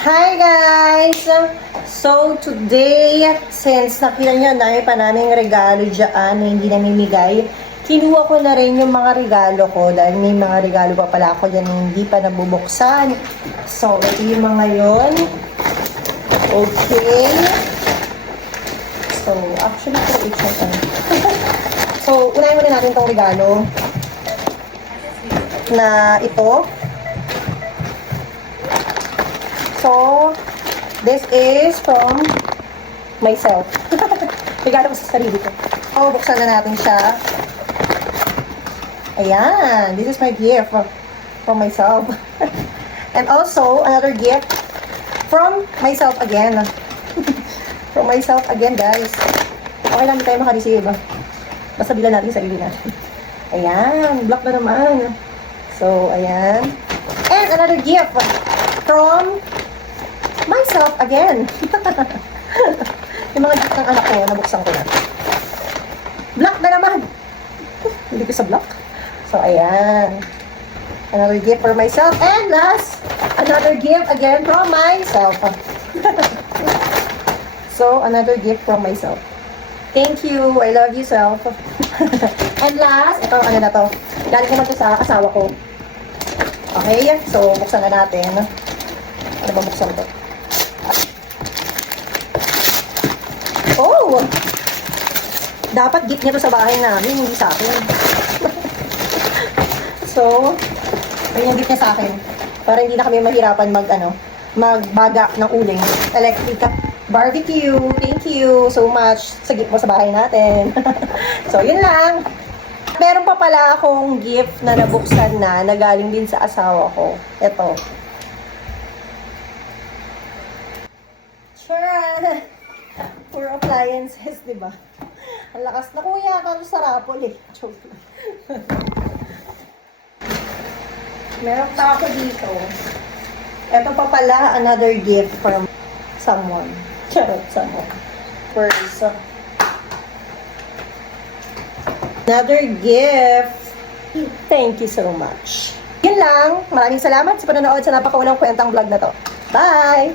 Hi guys! So today, since nakita nyo na pa naming regalo dyan na hindi namimigay, kinuha ko na rin yung mga regalo ko dahil may mga regalo pa pala ako dyan na hindi pa nabubuksan. So, ito yung mga yun. Okay. So, actually, ito it's So, unahin muna natin itong regalo na ito. So, this is from myself. Regalo ko sa sarili ko. So, buksan na natin siya. Ayan. This is my gift from myself. And also, another gift from myself again. From myself again, guys. Okay lang, tayo makareceive. Basta bilan natin sa sarili natin. Ayan. Block na naman. So, ayan. And another gift from myself again. Yung mga gift ng anak ko, nabuksan ko na. Block na naman. Hindi ko sa block. So, ayan. Another gift for myself. And last, another gift again from myself. So, another gift from myself. Thank you. I love you, self. And last, ito, ano na to? Galing naman to sa asawa ko. Okay, so, buksan na natin. Ano ba buksan to? Oh! Dapat gift niya to sa bahay namin, hindi sa akin. So, ayun yung gift niya sa akin. Para hindi na kami mahirapan magbaga ng uling. Electric barbecue. Thank you so much sa gift mo sa bahay natin. So, yun lang. Meron pa pala akong gift na nabuksan na galing din sa asawa ko. Ito. Sure! For appliances, diba? Ang lakas na kuya, kano sa rapol eh. Joke lang. Meron pa ako dito. Ito pa pala, another gift from someone. Charot, someone. First. Another gift. Thank you so much. Yun lang. Maraming salamat sa panonood sa napakaulang kwentang vlog na to. Bye!